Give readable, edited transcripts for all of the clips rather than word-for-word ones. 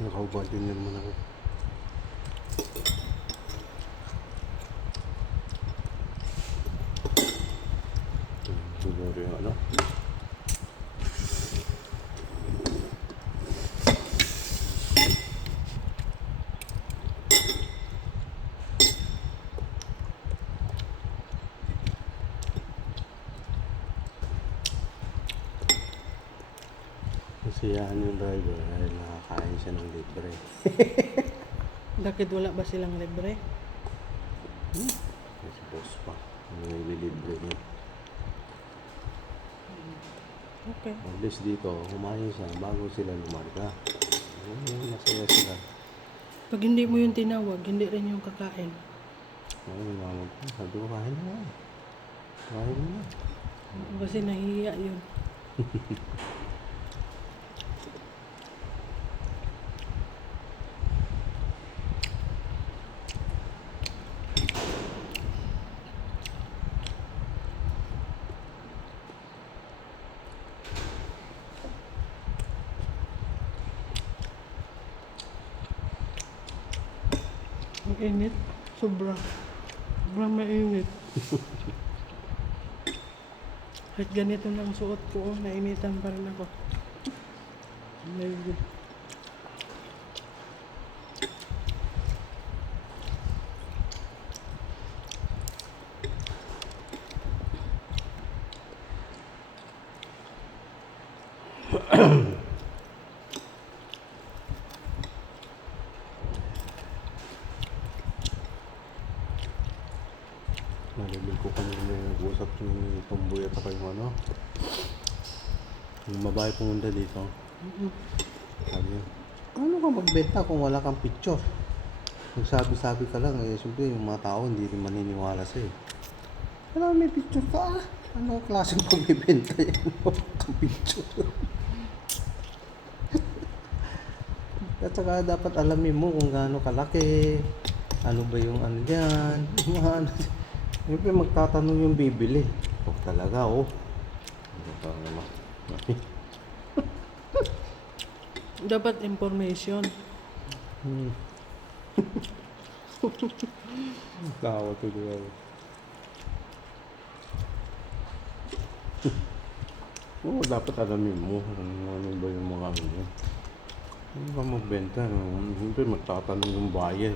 Nakaubad din naman ako. Siguro yung ano. Kasiyahan yung driver dahil nakakain siya ng libre. Bakit wala ba silang libre? Kasi boss pa. Nililibre niya. Okay. At least dito, humayos na bago sila lumarga. Masaya sila. Pag hindi mo yung tinawag, hindi rin yung kakain. Mamag ko. Sabi ko, kain na nga. Kain mo na. Kasi nahihiya yun. Ang init. Sobra. Sobrang mainit. Kahit ganito lang suot ko, nainitan pa rin ako. Maybe. Narinig ko kanina nag-usap yung tomboy at yung ano. Yung babae pumunta dito. Sabi niya, ano ka magbenta kung wala kang picture? Nagsabi-sabi ka lang, eh, siyempre yung mga tao hindi rin maniniwala sa'yo. Wala may picture ka, ah. Ano klaseng pagbibenta yan? Wala kang picture. At saka dapat alamin mo kung gaano kalaki, ano ba yung ano dyan, siyempre magtatanong yung bibili. Oh, talaga, oh. Ano ba naman? Dapat information. Tawa to diba? Oo, dapat alamin mo kung ano ba yung mga ano yun. Ano ba magbenta? Siyempre magtatanong yung buyer.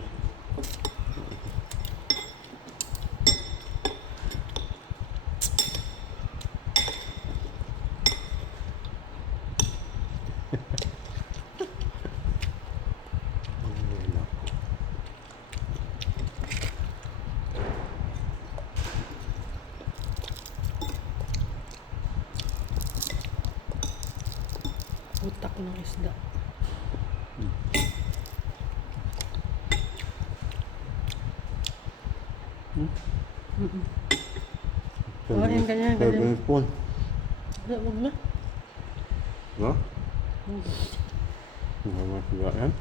Utak ng isda. Kain ka niya, ganyan. Phone. Huwag na. No? Hindi mo siya yan?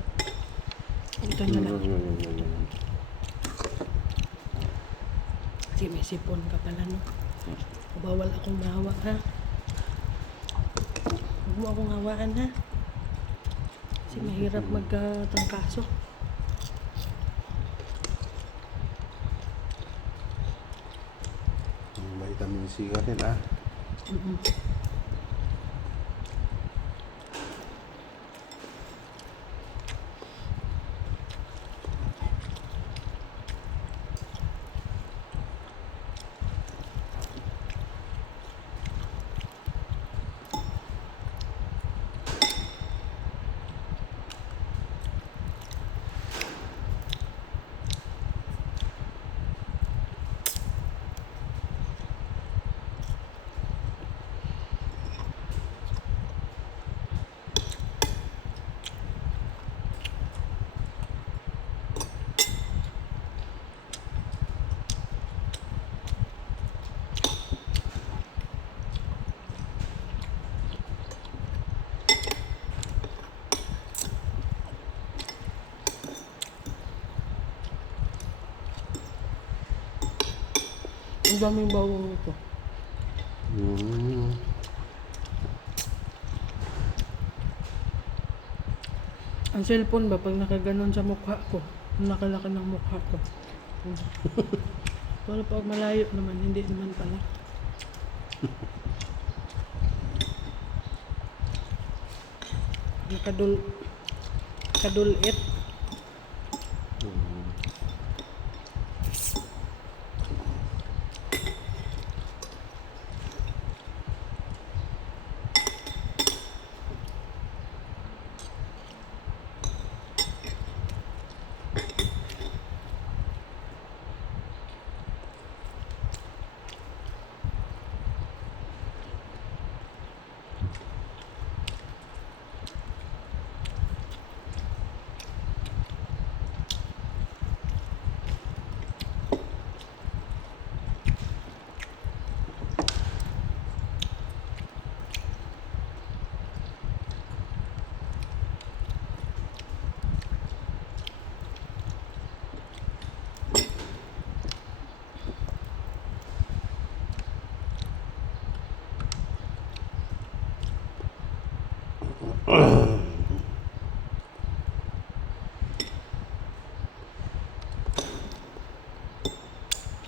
Ito na lang. Kasi may sipon ka pala, no? Bawal akong mahawa, ha? Huwag mo akong hawaan, ha? Kasi mahirap magkatangkaso. Vitamin C ka rin, ah. Ang daming bawang nito. Ang cellphone ba, pag nakaganon sa mukha ko, nakalaki ng mukha ko. Pero pag malayo naman, hindi naman pala. Nakadul... Kadulit. Hmm.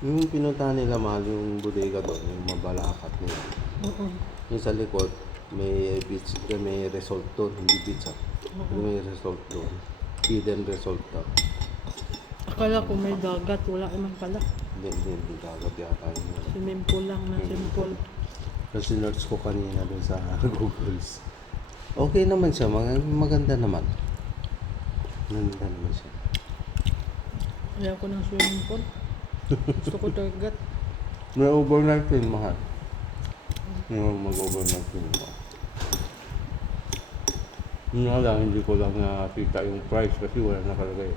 Yung pinuntahan nila mahal yung bodega doon, yung mabalakat nila. Oo. Yung sa likod, may beach, may resort doon, hindi beach Oo. May resort doon. Hidden resort daw. Akala ko may dagat, wala naman pala. Hindi dagat yata yun. Swimming pool lang na simple. Kasi search ko kanina doon sa Googles. Okay naman siya, maganda naman. Maganda naman siya. Ayaw ko ng swimming pool. Gusto ko dagat. May overnight din, mahal. Yung mag-overnight din mo. Yun nga lang, hindi ko lang nakita yung price kasi wala nakalagay.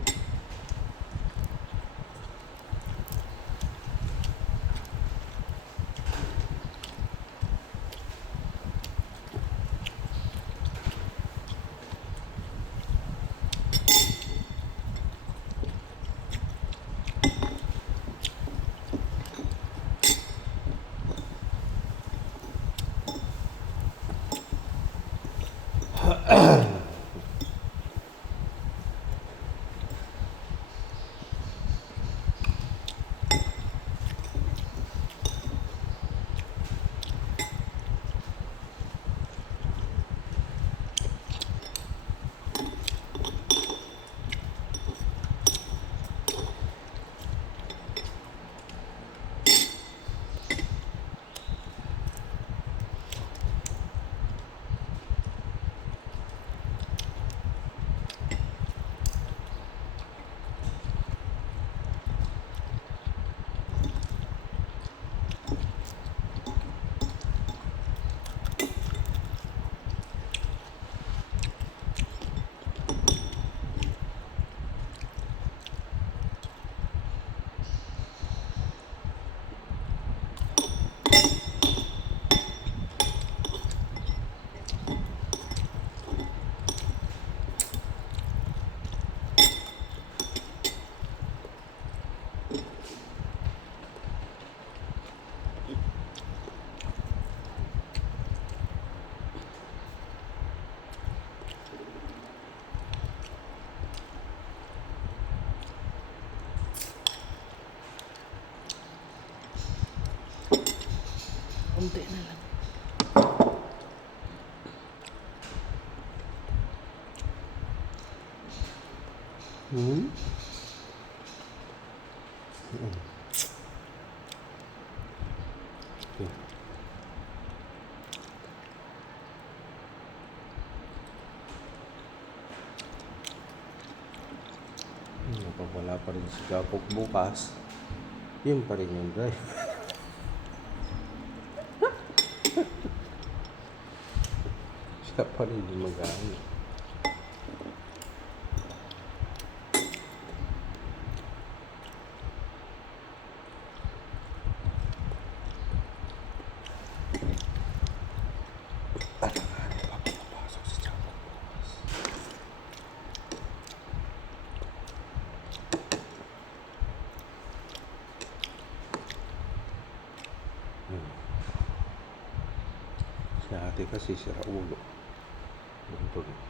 Kunti na lang. Hmm? Okay. Kapag wala pa rin si Gapok bukas, yun pa rin yung drive. Siya pa rin yung mag-aano. Si ate kasi sira ulo. Ganito rin.